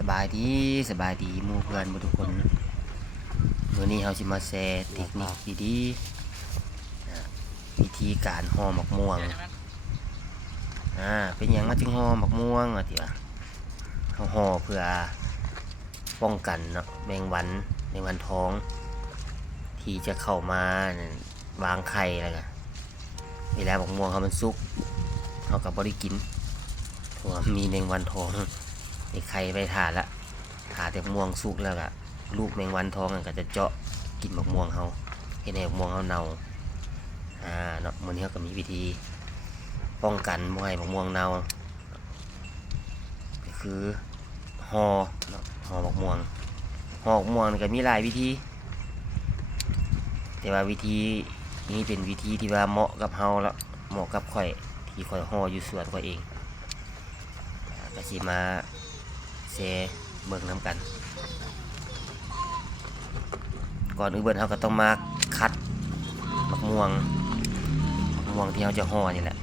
สบายดีหมู่เพื่อนทุกคนมื้อนี้เราสิมาแชร์เทคนิคดีๆวิธีการห่อหมกม่วงเป็นหยังเราจึงห่อหมกม่วงว่าติว่าเราห่อเพื่อป้องกันเนาะแมงวันทองที่จะเข้ามาวางไข่แล้วก็เวลาหมกม่วงเขามันสุกเราก็บ่ได้กินเพราะว่ามีแมงวันทองไอ้ไข่ไปถ่าละถ่าแต่ม่วงสุกแล้วก็ลูกแมงวันทองก็จะเจาะกินมะม่วงเฮาเฮ็ดให้มะม่วงเฮาเน่าเนาะมื้อนี้เฮาก็มีวิธีป้องกันบ่ให้มะม่วงเน่าก็คือห่อเนาะห่อมะม่วงนี่ก็มีหลายวิธีแต่ว่าวิธีนี้เป็นวิธีที่ว่าเหมาะกับเฮาแล้วเหมาะกับข่อยที่ข่อยห่ออยู่สวนข่อยเองก็สิมาแชร์เบิ่งนำกันก่อนอื่นเราก็ต้องมาคัดมะม่วงที่เราจะห่อนี่แหละ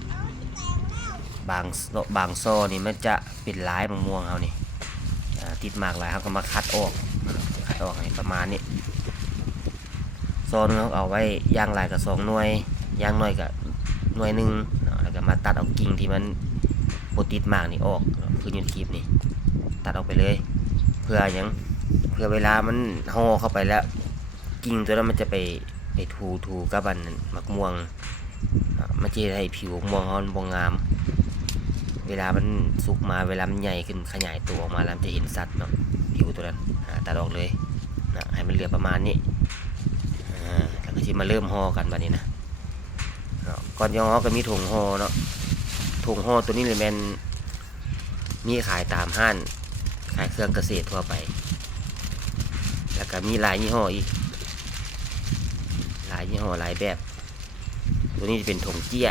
บางซ้อนี่มันจะเป็นลายมะม่วงเรานี่ติดหมากหลายเราก็มาคัดออกให้ประมาณนี้ซ้อนึงเราเอาไว้ย่างหลายกับ2หน่วยย่างน้อยกับหน่วยนึงแล้วก็มาตัดเอากิ่งที่มันบ่ติดหมากนี่ออกคือยืนคลิปนี่ตัดออกไปเลยเพื่อเวลามันห่อเข้าไปแล้วกิ่งตัวนั้นมันจะไปถูกับมะม่วงมันจะให้ผิวมะม่วงเขาบ่งามเวลามันสุกมาเวลามันใหญ่ขึ้นขยายตัวออกมาแล้วจะเห็นสัดเนาะผิวตัวนั้นตัดออกเลยนะให้มันเหลือประมาณนี้แล้วก็จะมาเริ่มห่อกันบัดนี้นะก่อนจะห่อก็มีถุงห่อเนาะถุงห่อตัวนี้เลยแม่นมีขายตามห้างขายเครื่องเกษตรทั่วไปแล้วก็มีหลายยี่ห้ออีกหลายแบบตัวนี้จะเป็นถุงเจี้ย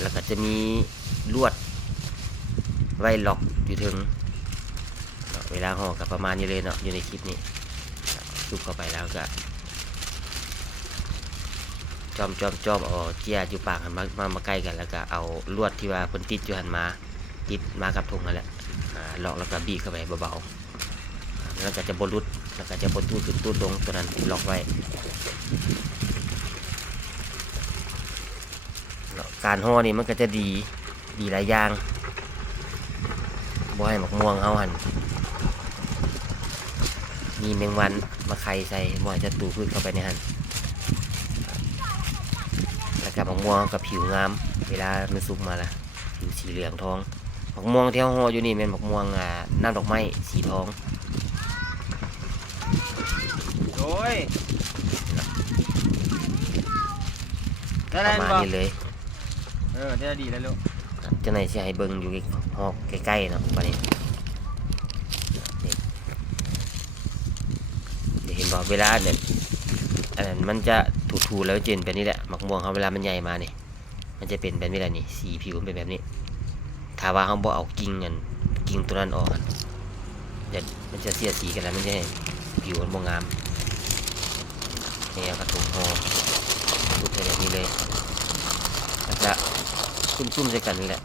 แล้วก็จะมีลวดไว้ล็อกอยู่ถึงเวลาห่อกับประมาณนี้เลยเนาะอยู่ในคลิปนี้ซุกเข้าไปแล้วก็จอมเอาเจี้ยอยู่ปากหันมาใกล้กันแล้วก็เอาลวดที่ว่าเพิ่นติดอยู่หันมาติดมากับถุงนั่นแหละล็อกแล้วก็บีบเข้าไปเบาๆแล้วก็จะบรุดแล้วก็จะบดตู้ขึ้นตู้ลงตัวนั้นล็อกไว้การห่อนี่มันก็จะดีหลายอย่างบ่ให้มะม่วงเฮาหั่นมีแมงวันมาไข่ใส่บ่ให้ศัตรูพืชเข้าไปในหั่นแล้วก็มะม่วงกับผิวงามเวลามันสุกมาละผิวสีเหลืองทองมะม่วงที่เฮาห่ออยู่นี่เป็นมะม่วงน้ำดอกไม้สีทองโอ้ยประมาณนี้เลยจะดีแล้วลูกจะไหนสิให้เบิ่งอยู่หอกใกล้ๆเนาะบัดนี้เดี๋ยวเห็นบอกเวลาเนี่ยอันนั้นมันจะถูๆแล้วเจนแบบนี้แหละมะม่วงเขาเวลามันใหญ่มานี่มันจะเป็นแบบนี้แหละนี่สีผิวมันเป็นแบบนี้ถ้าว่าเขาบ่เอากิ่งตัวนั้นออกมันจะเสียสีกันแล้วมันจะผิวมันบ่งามนี่กระถุงห่อทุกแบบนี้เลยแล้วก็ซุ่มๆใส่กันนี่แหละ